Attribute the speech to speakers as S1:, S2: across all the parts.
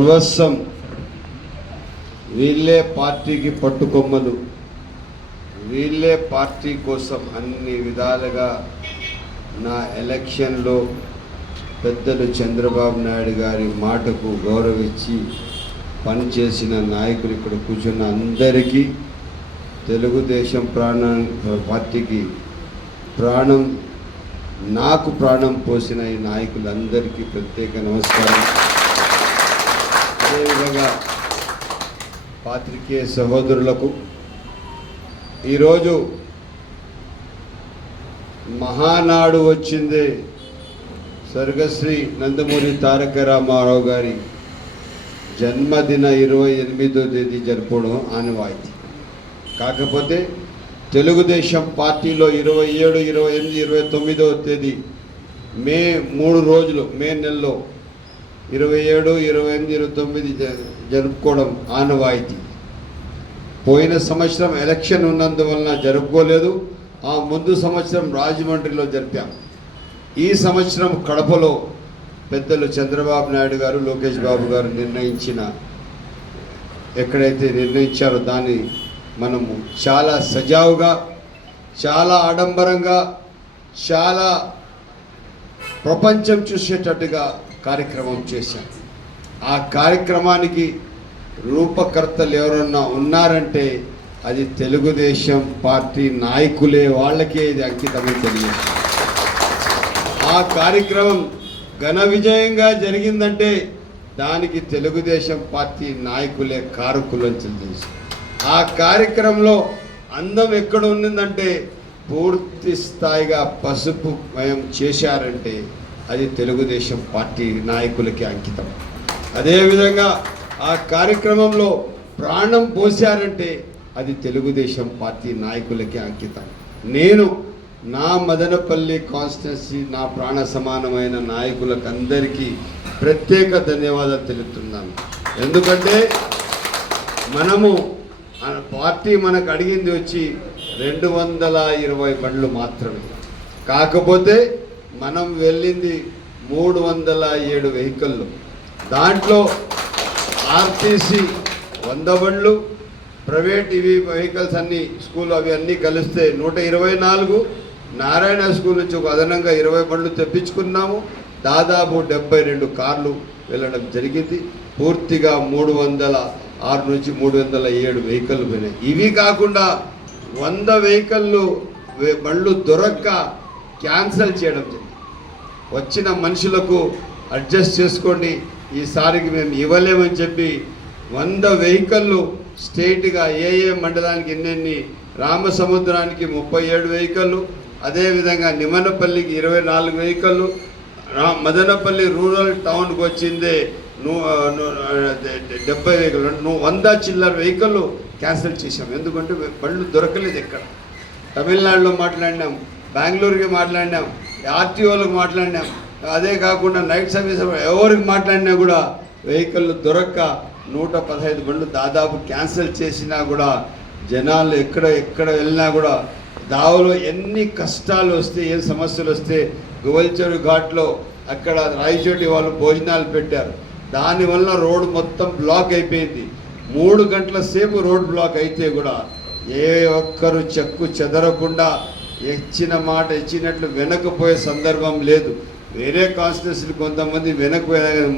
S1: వివసం వీళ్ళే పార్టీకి పట్టుకొమ్మలు. వీళ్ళే పార్టీ కోసం అన్ని విధాలుగా నా ఎలక్షన్లో పెద్దలు చంద్రబాబు నాయుడు గారి మాటకు గౌరవించి పనిచేసిన నాయకులు ఇక్కడ కూర్చున్న అందరికీ తెలుగుదేశం ప్రాణం పార్టీకి ప్రాణం నాకు ప్రాణం పోసిన ఈ నాయకులందరికీ ప్రత్యేక నమస్కారం. అదేవిధంగా పాత్రికేయ సహోదరులకు ఈరోజు మహానాడు వచ్చింది స్వర్గశ్రీ నందమూరి తారక రామారావు గారి జన్మదిన ఇరవై ఎనిమిదో తేదీ జరుపుకోవడం ఆనవాయితీ. కాకపోతే తెలుగుదేశం పార్టీలో ఇరవై ఏడు ఇరవై ఎనిమిది ఇరవై తొమ్మిదవ తేదీ మే మూడు రోజులు మే నెలలో ఇరవై ఏడు ఇరవై ఎనిమిది ఇరవై తొమ్మిది జ- జరుపుకోవడం ఆనవాయితీ. పోయిన సంవత్సరం ఎలక్షన్ ఉన్నందువలన జరుపుకోలేదు. ఆ ముందు సంవత్సరం రాజమండ్రిలో జరిపాం. ఈ సంవత్సరం కడపలో పెద్దలు చంద్రబాబు నాయుడు గారు లోకేష్ బాబు గారు నిర్ణయించిన ఎక్కడైతే నిర్ణయించారో దాన్ని మనము చాలా సజావుగా చాలా ఆడంబరంగా చాలా ప్రపంచం చూసేటట్టుగా కార్యక్రమం చేశాం. ఆ కార్యక్రమానికి రూపకర్తలు ఎవరన్నా ఉన్నారంటే అది తెలుగుదేశం పార్టీ నాయకులే వాళ్ళకే ఇది అంకితమని తెలియదు ఆ కార్యక్రమం ఘన విజయంగా జరిగిందంటే దానికి తెలుగుదేశం పార్టీ నాయకులే కారకులు అని తెలుసు ఆ కార్యక్రమంలో అందం ఎక్కడ ఉన్నిందంటే పూర్తి స్థాయిగా పసుపు మయం చేశారంటే అది తెలుగుదేశం పార్టీ నాయకులకి అంకితం. అదేవిధంగా ఆ కార్యక్రమంలో ప్రాణం పోశారంటే అది తెలుగుదేశం పార్టీ నాయకులకి అంకితం. నేను నా మదనపల్లి కాన్స్టిట్యున్సీ నా ప్రాణ సమానమైన నాయకులకందరికీ ప్రత్యేక ధన్యవాదాలు తెలుపుతున్నాను. ఎందుకంటే మనము పార్టీ మనకు అడిగింది వచ్చి రెండు వందల ఇరవై బండ్లు మాత్రమే. కాకపోతే మనం వెళ్ళింది మూడు వందల ఏడు వెహికల్లు దాంట్లో ఆర్టీసీ వంద బండ్లు ప్రైవేట్ ఇవి వెహికల్స్ అన్నీ స్కూల్ అవి అన్నీ కలిస్తే నూట ఇరవై నాలుగు. నారాయణ స్కూల్ నుంచి ఒక అదనంగా ఇరవై బండ్లు తెప్పించుకున్నాము. దాదాపు డెబ్బై రెండు కార్లు వెళ్ళడం జరిగింది. పూర్తిగా మూడు వందల ఆరు నుంచి మూడు వందల ఏడు వెహికల్ పోయినాయి. ఇవి కాకుండా వంద వెహికల్లు బండ్లు దొరక్క క్యాన్సిల్ చేయడం జరిగింది. వచ్చిన మనుషులకు అడ్జస్ట్ చేసుకోండి ఈసారికి మేము ఇవ్వలేమని చెప్పి వంద వెహికల్లు స్టేట్గా ఏ ఏ మండలానికి ఎన్నెన్ని రామసముద్రానికి ముప్పై ఏడు వెహికల్లు అదేవిధంగా నిమనపల్లికి ఇరవై నాలుగు వెహికల్లు రా మదనపల్లి రూరల్ టౌన్కి వచ్చిందే నువ్వు డెబ్బై వెహికల్ నువ్వు వంద చిల్లర వెహికల్ క్యాన్సిల్ చేసాం ఎందుకంటే బళ్ళు దొరకలేదు ఎక్కడ. తమిళనాడులో మాట్లాడినాం బెంగళూరుకి మాట్లాడినాం ఆర్టీఓలకు మాట్లాడినాం. అదే కాకుండా నైట్ సర్వీస్ ఎవరికి మాట్లాడినా కూడా వెహికల్ దొరక్క నూట పదహైదు బండ్లు దాదాపు క్యాన్సిల్ చేసినా కూడా జనాలు ఎక్కడ ఎక్కడ వెళ్ళినా కూడా దావలో ఎన్ని కష్టాలు వస్తే ఏ సమస్యలు వస్తే గువల్చెరు ఘాట్లో అక్కడ రాయచోటి వాళ్ళు భోజనాలు పెట్టారు. దానివల్ల రోడ్డు మొత్తం బ్లాక్ అయిపోయింది. మూడు గంటల సేపు రోడ్ బ్లాక్ అయితే కూడా ఏ ఒక్కరు చెక్కు చెదరకుండా ఇచ్చిన మాట ఇచ్చినట్లు వెనకపోయే సందర్భం లేదు. వేరే కాన్స్టిట్యూన్సీలు కొంతమంది వెనక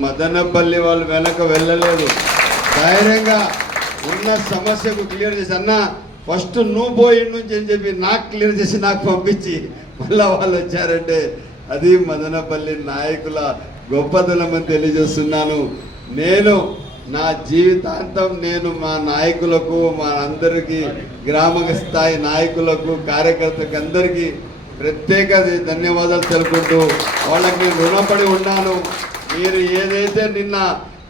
S1: మదనపల్లి వాళ్ళు వెనక వెళ్ళలేదు. ధైర్యంగా ఉన్న సమస్యకు క్లియర్ చేసి అన్న ఫస్ట్ నువ్వు పోయి నుంచి అని చెప్పి నాకు క్లియర్ చేసి నాకు పంపించి మళ్ళీ వాళ్ళు వచ్చారంటే అది మదనపల్లి నాయకుల గొప్పతనమని తెలియజేస్తున్నాను. నేను నా జీవితాంతం నేను మా నాయకులకు మా అందరికీ గ్రామ స్థాయి నాయకులకు కార్యకర్తలకు అందరికీ ప్రత్యేక ధన్యవాదాలు తెలుపుకుంటూ వాళ్ళకి నేను రుణపడి ఉన్నాను. మీరు ఏదైతే నిన్న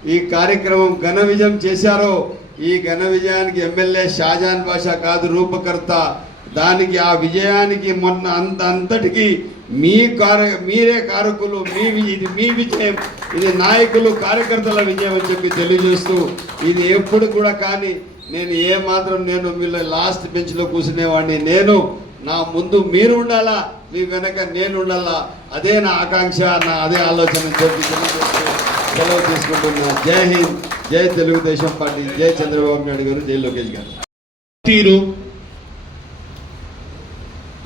S1: ఈ కార్యక్రమం ఘన విజయం చేశారో ఈ ఘన విజయానికి ఎమ్మెల్యే షాజాన్ బాషా కాదు రూపకర్త దానికి ఆ విజయానికి మొన్న అంత అంతటికి మీ కార మీరే కారకులు మీ ఇది మీ విజయం ఇది నాయకులు కార్యకర్తల విజయం అని చెప్పి తెలియజేస్తూ ఇది ఎప్పుడు కూడా కానీ నేను ఏ మాత్రం నేను మీలో లాస్ట్ బెంచ్లో కూర్చునేవాడిని. నేను నా ముందు మీరు ఉండాలా మీ వెనక నేను ఉండాలా అదే నా ఆకాంక్ష నా అదే ఆలోచన చెప్పి తెలియజేస్తూ సెలవు తీసుకుంటున్నా. జై హింద్ జై తెలుగుదేశం పార్టీ జై చంద్రబాబు నాయుడు గారు జై లోకేష్ గారు.
S2: తీరు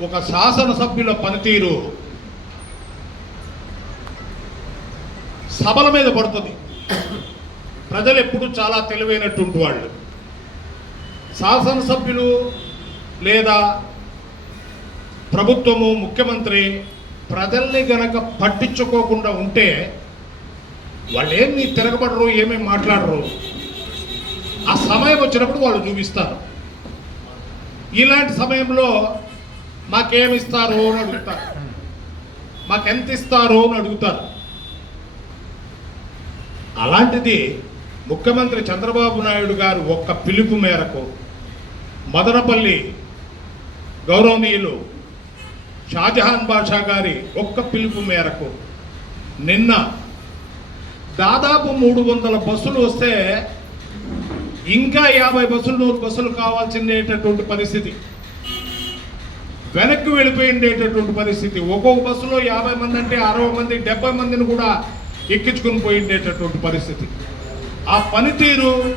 S2: ఒక శాసనసభ్యుల పనితీరు సభల మీద పడుతుంది. ప్రజలు ఎప్పుడు చాలా తెలివైనటువంటి వాళ్ళు. శాసనసభ్యులు లేదా ప్రభుత్వము ముఖ్యమంత్రి ప్రజల్ని గనక పట్టించుకోకుండా ఉంటే వాళ్ళు ఏమి తిరగబడరు ఏమేమి మాట్లాడరు? ఆ సమయం వచ్చినప్పుడు వాళ్ళు చూపిస్తారు. ఇలాంటి సమయంలో మాకేమిస్తారో అని అడుగుతారు. మాకెంత ఇస్తారు అని అడుగుతారు. అలాంటిది ముఖ్యమంత్రి చంద్రబాబు నాయుడు గారు ఒక్క పిలుపు మేరకు మదనపల్లి గౌరవనీయులు షాజహాన్ బాషా గారి ఒక్క పిలుపు మేరకు నిన్న దాదాపు మూడు వందల బస్సులు వస్తే ఇంకా యాభై బస్సులు నూరు బస్సులు కావాల్సిందేటటువంటి పరిస్థితి. వెనక్కి వెళ్ళిపోయిండేటటువంటి పరిస్థితి. ఒక్కొక్క బస్సులో యాభై మంది అంటే అరవై మంది డెబ్బై మందిని కూడా ఎక్కించుకుని పోయిండేటటువంటి పరిస్థితి. ఆ పనితీరు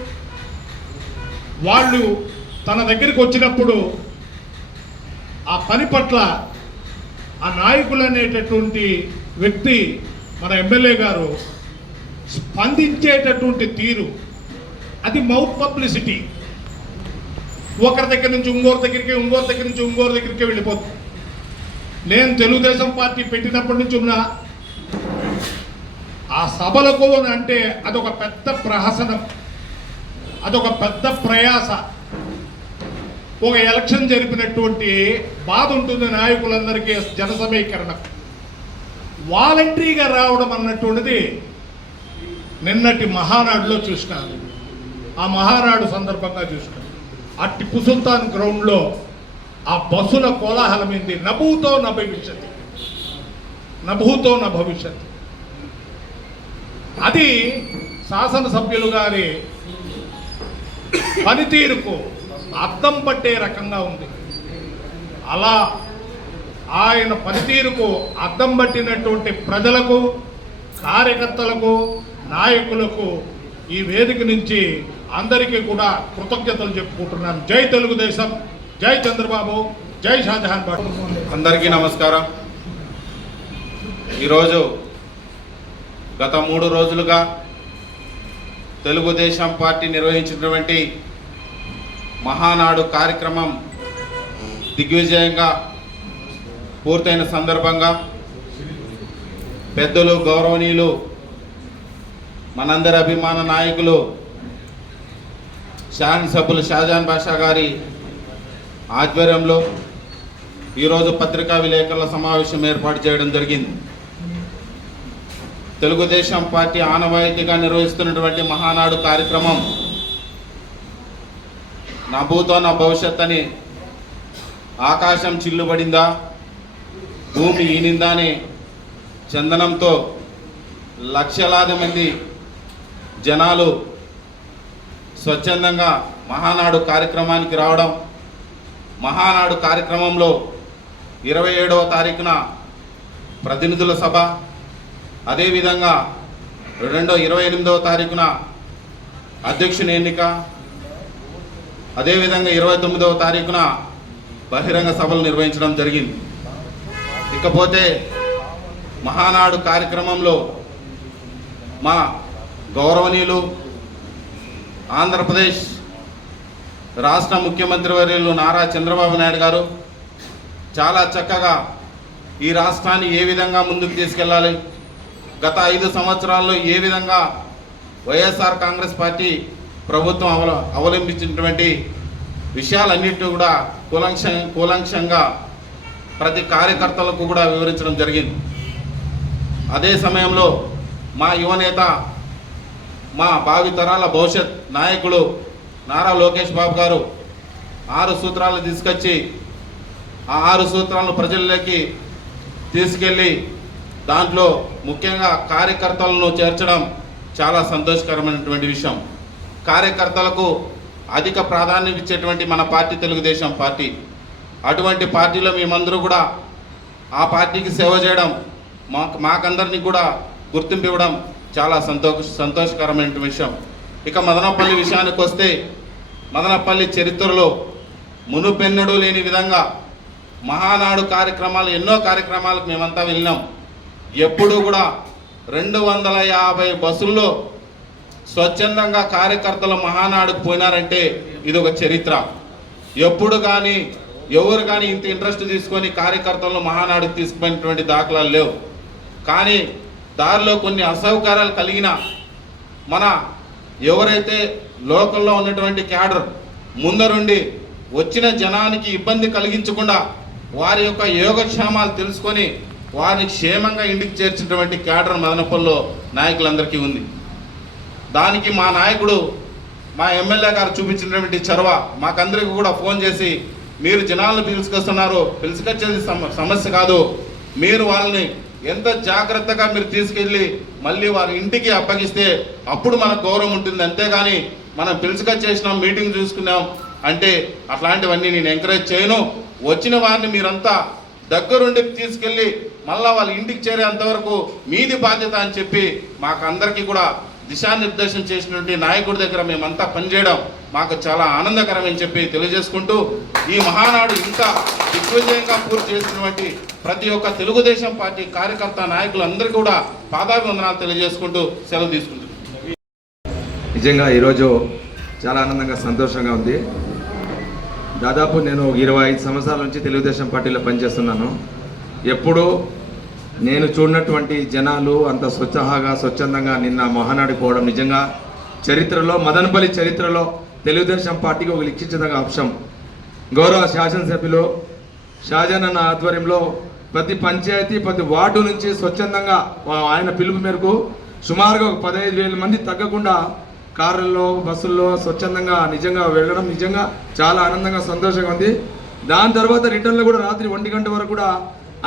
S2: వాళ్ళు తన దగ్గరికి వచ్చినప్పుడు ఆ పని పట్ల ఆ నాయకులు అనేటటువంటి వ్యక్తి మన ఎమ్మెల్యే గారు స్పందించేటటువంటి తీరు. అది మౌత్ పబ్లిసిటీ. ఒకరి దగ్గర నుంచి ఇంకోరి దగ్గరికి ఇంకోరి దగ్గర నుంచి ఇంకోరి దగ్గరికి వెళ్ళిపోతుంది. నేను తెలుగుదేశం పార్టీ పెట్టినప్పటి నుంచి ఉన్నా ఆ సభలకు అని అంటే అదొక పెద్ద ప్రహసనం అదొక పెద్ద ప్రయాస. ఒక ఎలక్షన్ జరిపినటువంటి బాధ ఉంటుంది నాయకులందరికీ జన సమీకరణ వాలంటరీగా రావడం అన్నటువంటిది నిన్నటి మహానాడులో చూసినాను. ఆ మహానాడు సందర్భంగా చూసినాను. ఆ టిప్పు సుల్తాన్ గ్రౌండ్లో ఆ బస్సుల కోలాహలం ఏంది? నభూతో న భవిష్యత్ నభూతో న భవిష్యత్ అది శాసనసభ్యులు గారి పనితీరుకు అద్దం పట్టే రకంగా ఉంది. అలా ఆయన పనితీరుకు అద్దం పట్టినటువంటి ప్రజలకు కార్యకర్తలకు నాయకులకు ఈ వేదిక నుంచి అందరికీ కూడా కృతజ్ఞతలు చెప్పుకుంటున్నాను జై తెలుగుదేశం జై చంద్రబాబు జై షాజహాన్ బాబు
S3: అందరికీ నమస్కారం. ఈరోజు గత మూడు రోజులుగా తెలుగుదేశం పార్టీ నిర్వహించినటువంటి మహానాడు కార్యక్రమం దిగ్విజయంగా పూర్తయిన సందర్భంగా పెద్దలు గౌరవనీయులు మనందరి అభిమాన నాయకులు శాసన సభ్యులు షాజాన్ బాషా గారి ఆధ్వర్యంలో ఈరోజు పత్రికా విలేకరుల సమావేశం ఏర్పాటు చేయడం జరిగింది. తెలుగుదేశం పార్టీ ఆనవాయితీగా నిర్వహిస్తున్నటువంటి మహానాడు కార్యక్రమం నా భూతో నా భవిష్యత్ అని ఆకాశం చిల్లుబడిందా భూమి ఈనిందా అని చందనంతో లక్షలాది మంది జనాలు స్వచ్ఛందంగా మహానాడు కార్యక్రమానికి రావడం మహానాడు కార్యక్రమంలో ఇరవై ఏడవ తారీఖున ప్రతినిధుల సభ అదేవిధంగా రెండో ఇరవై ఎనిమిదవ తారీఖున అధ్యక్షుని ఎన్నిక అదేవిధంగా ఇరవై తొమ్మిదవ తారీఖున బహిరంగ సభలు నిర్వహించడం జరిగింది. ఇకపోతే మహానాడు కార్యక్రమంలో మా గౌరవనీయులు ఆంధ్రప్రదేశ్ రాష్ట్ర ముఖ్యమంత్రి వర్యులు నారా చంద్రబాబు నాయుడు గారు చాలా చక్కగా ఈ రాష్ట్రాన్ని ఏ విధంగా ముందుకు తీసుకెళ్ళాలి? గత ఐదు సంవత్సరాల్లో ఏ విధంగా వైఎస్ఆర్ కాంగ్రెస్ పార్టీ ప్రభుత్వం అవల అవలంబించినటువంటి విషయాలన్నింటినీ కూడా కూలంక్ష కూలంక్షంగా ప్రతి కార్యకర్తలకు కూడా వివరించడం జరిగింది. అదే సమయంలో మా యువనేత మా భావితరాల భవిష్యత్ నాయకుడు నారా లోకేష్ బాబు గారు ఆరు సూత్రాలు తీసుకొచ్చి ఆ ఆరు సూత్రాలను ప్రజల్లోకి తీసుకెళ్ళి దాంట్లో ముఖ్యంగా కార్యకర్తలను చేర్చడం చాలా సంతోషకరమైనటువంటి విషయం. కార్యకర్తలకు అధిక ప్రాధాన్యం ఇచ్చేటువంటి మన పార్టీ తెలుగుదేశం పార్టీ. అటువంటి పార్టీలో మేమందరూ కూడా ఆ పార్టీకి సేవ చేయడం మాకు మాకందరినీ కూడా గుర్తింపు ఇవ్వడం చాలా సంతోష సంతోషకరమైన విషయం. ఇక మదనపల్లి విషయానికి వస్తే మదనపల్లి చరిత్రలో మునుపెన్నడూ లేని విధంగా మహానాడు కార్యక్రమాలు ఎన్నో కార్యక్రమాలకు మేమంతా వెళ్ళినాం. ఎప్పుడూ కూడా రెండు వందల యాభై బస్సుల్లో స్వచ్ఛందంగా కార్యకర్తలు మహానాడుకు పోయినారంటే ఇది ఒక చరిత్ర. ఎప్పుడు కానీ ఎవరు కానీ ఇంత ఇంట్రెస్ట్ తీసుకొని కార్యకర్తలను మహానాడుకు తీసుకుపోయినటువంటి దాఖలాలు లేవు. కానీ దారిలో కొన్ని అసౌకర్యాలు కలిగిన మన ఎవరైతే లోకల్లో ఉన్నటువంటి క్యాడర్ ముందరుండి వచ్చిన జనానికి ఇబ్బంది కలిగించకుండా వారి యొక్క యోగక్షేమాలు తెలుసుకొని వారిని క్షేమంగా ఇంటికి చేర్చినటువంటి క్యాడర్ మదనపల్లిలో నాయకులందరికీ ఉంది. దానికి మా నాయకుడు మా ఎమ్మెల్యే గారు చూపించినటువంటి చొరవ మాకందరికీ కూడా ఫోన్ చేసి మీరు జనాలను పిలుచుకొస్తున్నారు పిలుచుకొచ్చేది సమ- సమస్య కాదు. మీరు వాళ్ళని ఎంత జాగ్రత్తగా మీరు తీసుకెళ్ళి మళ్ళీ వారి ఇంటికి అప్పగిస్తే అప్పుడు మనకు గౌరవం ఉంటుంది. అంతేగాని మనం పిలుచుకొచ్చేసినాం మీటింగ్ చూసుకున్నాం అంటే అట్లాంటివన్నీ నేను ఎంకరేజ్ చేయను. వచ్చిన వారిని మీరంతా దగ్గరుండి తీసుకెళ్ళి మళ్ళా వాళ్ళ ఇంటికి చేరేంతవరకు మీది బాధ్యత అని చెప్పి మాకందరికీ కూడా దిశానిర్దేశం చేసినటువంటి నాయకుడి దగ్గర మేమంతా పనిచేయడం మాకు చాలా ఆనందకరమని చెప్పి తెలియజేసుకుంటూ ఈ మహానాడు ఇంత దిగ్విజయంగా పూర్తి చేసినటువంటి ప్రతి ఒక్క తెలుగుదేశం పార్టీ కార్యకర్త నాయకులందరికీ కూడా పాదాభివందనాలు తెలియజేసుకుంటూ సెలవు తీసుకుంటున్నాం.
S4: నిజంగా ఈరోజు చాలా ఆనందంగా సంతోషంగా ఉంది. దాదాపు నేను ఇరవై ఐదు సంవత్సరాల నుంచి తెలుగుదేశం పార్టీలో పనిచేస్తున్నాను. ఎప్పుడూ నేను చూడనటువంటి జనాలు అంత స్వచ్ఛహాగా స్వచ్ఛందంగా నిన్న మహానాడికి పోవడం నిజంగా చరిత్రలో మదనపల్లి చరిత్రలో తెలుగుదేశం పార్టీకి ఒక లిఖించదగ్గ అంశం. గౌరవ శాసనసభ్యులు షాజాన్ అన్న ఆధ్వర్యంలో ప్రతి పంచాయతీ ప్రతి వార్డు నుంచి స్వచ్ఛందంగా ఆయన పిలుపు మేరకు సుమారుగా ఒక పదహైదు వేల మంది తగ్గకుండా కార్లలో బస్సుల్లో స్వచ్ఛందంగా నిజంగా వెళ్ళడం నిజంగా చాలా ఆనందంగా సంతోషంగా ఉంది. దాని తర్వాత రిటర్న్లో కూడా రాత్రి ఒంటి గంట వరకు కూడా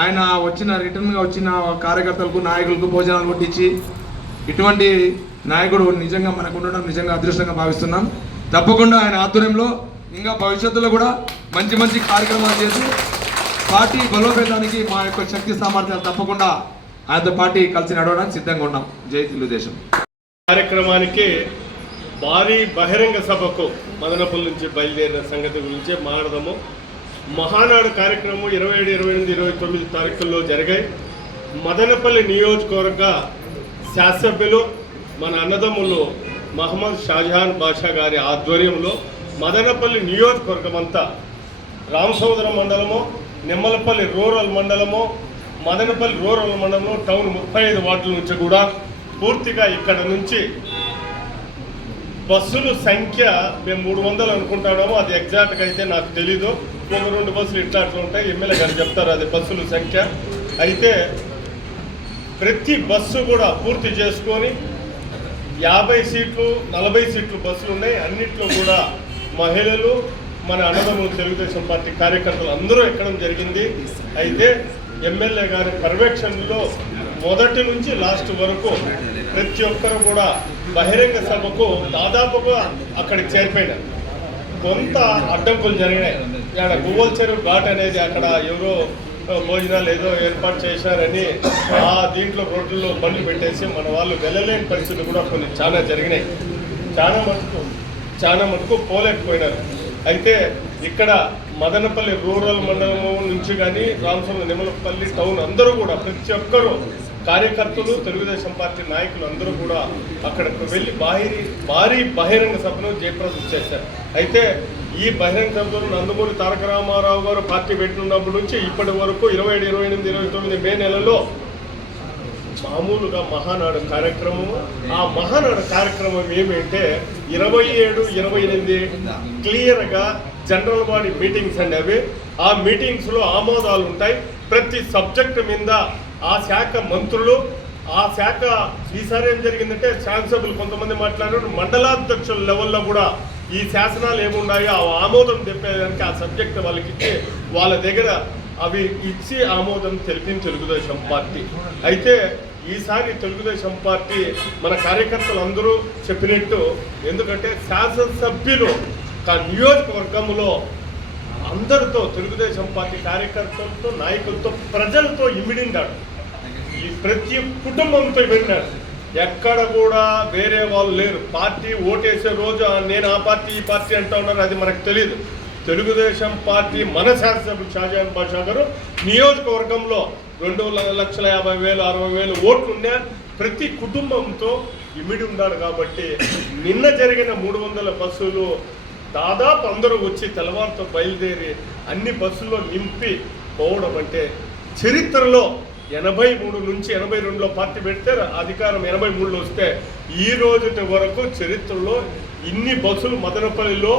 S4: ఆయన వచ్చిన రిటర్న్గా వచ్చిన కార్యకర్తలకు నాయకులకు భోజనాలు కొట్టించి ఇటువంటి నాయకుడు నిజంగా మనకు ఉండడం నిజంగా అదృష్టంగా భావిస్తున్నాం. తప్పకుండా ఆయన ఆధ్వర్యంలో ఇంకా భవిష్యత్తులో కూడా మంచి మంచి కార్యక్రమాలు చేసి పార్టీ బలోపేతానికి మా యొక్క శక్తి సామర్థ్యాలు తప్పకుండా ఆయనతో పార్టీ కలిసి నడవడానికి సిద్ధంగా ఉన్నాం. జై తెలుగుదేశం.
S5: కార్యక్రమానికి భారీ బహిరంగ సభకు మదనపల్లి నుంచి బయలుదేరిన సంగతి గురించి మాట్లాడదాము. మహానాడు కార్యక్రమం ఇరవై ఏడు ఇరవై ఎనిమిది ఇరవై తొమ్మిది తారీఖుల్లో జరిగాయి. మదనపల్లి నియోజకవర్గ శాసభ్యులు మన అన్నదమ్ములు మహమ్మద్ షాజహాన్ బాషా గారి ఆధ్వర్యంలో మదనపల్లి నియోజకవర్గం అంతా రామసముద్రం మండలము నిమ్మలపల్లి రూరల్ మండలము మదనపల్లి రూరల్ మండలంలో టౌన్ ముప్పై ఐదు వార్డుల నుంచి కూడా పూర్తిగా ఇక్కడ నుంచి బస్సుల సంఖ్య మేము మూడు వందలు అనుకుంటున్నాము అది ఎగ్జాక్ట్గా అయితే నాకు తెలీదు. ఒక రెండు బస్సులు ఇట్లా అట్లా ఉంటాయి. ఎమ్మెల్యే గారు చెప్తారు అది బస్సుల సంఖ్య. అయితే ప్రతి బస్సు కూడా పూర్తి చేసుకొని యాభై సీట్లు నలభై సీట్లు బస్సులు ఉన్నాయి. అన్నిట్లో కూడా మహిళలు మన అన్నదమ్ములు తెలుగుదేశం పార్టీ కార్యకర్తలు అందరూ ఎక్కడం జరిగింది. అయితే ఎమ్మెల్యే గారి పర్యవేక్షణలో మొదటి నుంచి లాస్ట్ వరకు ప్రతి ఒక్కరు కూడా బహిరంగ సభకు దాదాపుగా అక్కడికి చేరిపోయినారు. కొంత అడ్డంకులు జరిగినాయి. ఇక్కడ గువ్వల చెరువు ఘాట్ అనేది అక్కడ ఎవరో భోజనాలు ఏదో ఏర్పాటు చేశారని ఆ దీంట్లో రోడ్లలో బండ్లు పెట్టేసి మన వాళ్ళు వెళ్ళలేని పరిస్థితులు కూడా కొన్ని చాలా జరిగినాయి. చాలా మటుకు చాలా మటుకు పోలేకపోయినారు. అయితే ఇక్కడ మదనపల్లి రూరల్ మండలం నుంచి కానీ రామస్వామి నిమ్మలపల్లి టౌన్ అందరూ కూడా ప్రతి ఒక్కరూ కార్యకర్తలు తెలుగుదేశం పార్టీ నాయకులు అందరూ కూడా అక్కడికి వెళ్ళి భారీ భారీ బహిరంగ సభను జయప్రదం చేశారు. అయితే ఈ బహిరంగ సభలో నందమూరి తారక రామారావు గారు పార్టీ పెట్టినప్పటి నుంచి ఇప్పటి వరకు ఇరవై ఏడు ఇరవై ఎనిమిది ఇరవై తొమ్మిది మే నెలలో మామూలుగా మహానాడు కార్యక్రమము. ఆ మహానాడు కార్యక్రమం ఏమంటే ఇరవై ఏడు ఇరవై ఎనిమిది క్లియర్గా జనరల్ బాడీ మీటింగ్స్ అండి అవి. ఆ మీటింగ్స్లో ఆమోదాలు ఉంటాయి. ప్రతి సబ్జెక్టు మీద ఆ శాఖ మంత్రులు ఆ శాఖ ఈసారి ఏం జరిగిందంటే శాసనసభ్యులు కొంతమంది మాట్లాడారు. మండలాధ్యక్షుల లెవెల్లో కూడా ఈ శాసనాలు ఏమున్నాయో ఆ ఆమోదం తెప్పేదానికి ఆ సబ్జెక్ట్ వాళ్ళకి ఇచ్చి వాళ్ళ దగ్గర అవి ఇచ్చి ఆమోదం తెలిపింది తెలుగుదేశం పార్టీ. అయితే ఈసారి తెలుగుదేశం పార్టీ మన కార్యకర్తలు అందరూ చెప్పినట్టు ఎందుకంటే శాసనసభ్యులు ఒక నియోజకవర్గంలో అందరితో తెలుగుదేశం పార్టీ కార్యకర్తలతో నాయకులతో ప్రజలతో ఇమిడిందాడు ఈ ప్రతి కుటుంబంతో వెళ్ళినారు ఎక్కడ కూడా వేరే వాళ్ళు లేరు. పార్టీ ఓటేసే రోజు నేను ఆ పార్టీ ఈ పార్టీ అంటా ఉన్నారు అది మనకు తెలియదు తెలుగుదేశం పార్టీ మన శాసనసభ్యుడు షాజాన్ బాషా గారు నియోజకవర్గంలో రెండు లక్షల యాభై వేలు అరవై వేలు ఓట్లు ఉన్నా ప్రతి కుటుంబంతో ఇమిడి ఉన్నాడు కాబట్టి నిన్న జరిగిన మూడు వందల బస్సులు దాదాపు అందరూ వచ్చి తెల్లవారుతో బయలుదేరి అన్ని బస్సుల్లో నింపి పోవడం అంటే చరిత్రలో ఎనభై మూడు నుంచి ఎనభై రెండులో పార్టీ పెడితే అధికారం ఎనభై మూడులో వస్తే ఈ రోజు వరకు చరిత్రలో ఇన్ని బస్సులు మదనపల్లిలో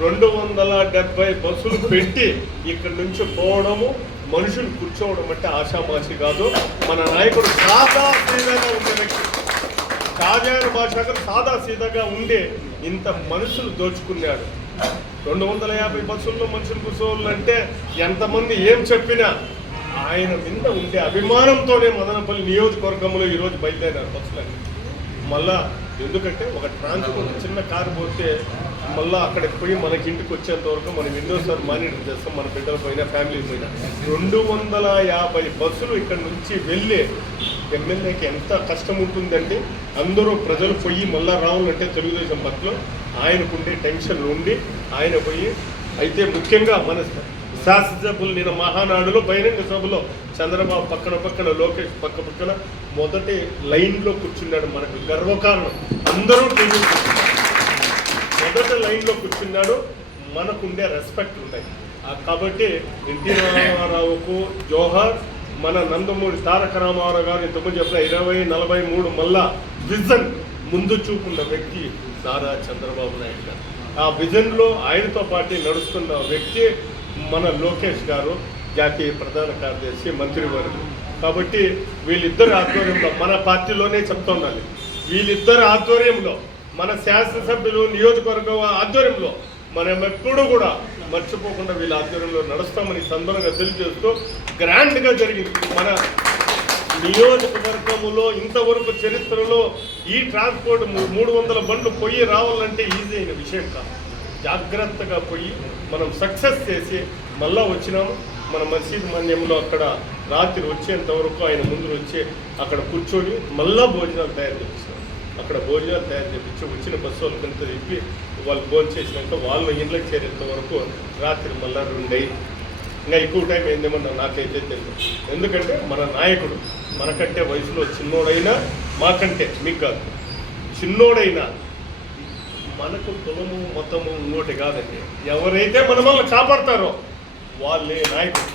S5: రెండు వందల డెబ్బై బస్సులు పెట్టి ఇక్కడి నుంచి పోవడము మనుషులు కూర్చోవడం అంటే ఆషామాషి కాదు. మన నాయకుడు సాదా సీదాగా ఉండే వ్యక్తి. షాజహాన్ భాషాగర్ సాదా సీదాగా ఉండి ఇంత మనుషులు దోచుకున్నాడు. రెండు వందల యాభై బస్సుల్లో మనుషులు కూర్చోవాలంటే ఎంతమంది ఏం చెప్పినా ఆయన మీద ఉండే అభిమానంతోనే మదనపల్లి నియోజకవర్గంలో ఈరోజు బయలుదేరారు బస్సులని మళ్ళా ఎందుకంటే ఒక ట్రాన్స్పోర్ట్ చిన్న కారు పోతే మళ్ళీ అక్కడికి పోయి మనకి ఇంటికి వచ్చేంత వరకు మనం ఎన్నోసార్లు మానిటర్ చేస్తాం మన బిడ్డల పైన ఫ్యామిలీ పైన రెండు వందల యాభై బస్సులు ఇక్కడ నుంచి వెళ్ళి ఎమ్మెల్యేకి ఎంత కష్టం ఉంటుందండి అందరూ ప్రజలు పోయి మళ్ళా రావాలంటే తెలుగుదేశం పట్ల ఆయనకుండే టెన్షన్ ఉండి ఆయన పోయి అయితే ముఖ్యంగా మన శాసనసభ్యులు నేను మహానాడులో బహిరంగ సభలో చంద్రబాబు పక్కన పక్కన లోకేష్ పక్క పక్కన మొదటి లైన్లో కూర్చున్నాడు మనకు గర్వకారణం. అందరూ టీవీ మొదటి లైన్లో కూర్చున్నాడు మనకుండే రెస్పెక్ట్ ఉంటాయి. కాబట్టి ఎన్టీ రామారావుకు జోహార్ మన నందమూరి తారక రామారావు గారు ఇంతకుముందు చెప్పిన ఇరవై నలభై మూడు మళ్ళా విజన్ ముందు చూపున్న వ్యక్తి నారా చంద్రబాబు నాయుడు గారు. ఆ విజన్లో ఆయనతో పాటు నడుస్తున్న వ్యక్తి మన లోకేష్ గారు జాతీయ ప్రధాన కార్యదర్శి మంత్రివర్గం కాబట్టి వీళ్ళిద్దరు ఆధ్వర్యంలో మన పార్టీలోనే చెప్తుండాలి వీళ్ళిద్దరు ఆధ్వర్యంలో మన శాసనసభ్యులు నియోజకవర్గం ఆధ్వర్యంలో మనం ఎప్పుడూ కూడా మర్చిపోకుండా వీళ్ళ ఆధ్వర్యంలో నడుస్తామని సందర్భంగా తెలియజేస్తూ గ్రాండ్గా జరిగింది. మన నియోజకవర్గములో ఇంతవరకు చరిత్రలో ఈ ట్రాన్స్పోర్ట్ మూడు వందల బండ్లు పొయ్యి రావాలంటే ఈజీ అయిన విషయం కాదు. జాగ్రత్తగా పోయి మనం సక్సెస్ చేసి మళ్ళా వచ్చినాము. మన మసీద్ మన్యంలో అక్కడ రాత్రి వచ్చేంత వరకు ఆయన ముందు వచ్చి అక్కడ కూర్చొని మళ్ళా భోజనాలు తయారు చేపిస్తున్నాం అక్కడ భోజనాలు తయారు చేపించి వచ్చిన బస్సు వాళ్ళకి ఎంత తిప్పి వాళ్ళు భోజనం చేసినాక వాళ్ళ ఇంట్లోకి చేరేంత వరకు రాత్రి మళ్ళా రెండు. ఇంకా ఎక్కువ టైం ఏందేమన్నా నాకైతే తెలియదు. ఎందుకంటే మన నాయకుడు మనకంటే వయసులో చిన్నోడైనా మాకంటే మీకు కాదు చిన్నోడైనా మనకు కులము మతము ఇంకోటి కాదండి. ఎవరైతే మన మనల్ని కాపాడతారో వాళ్ళే నాయకుడు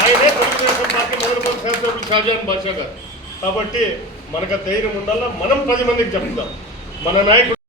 S5: ఆయనే తెలుగుదేశం పార్టీ మొదటి మంది శాసనసభ్యులు షాజాన్ బాషా గారు. కాబట్టి మనకు ధైర్యం ఉండాలా? మనం పది మందికి చెప్తాం. మన నాయకుడు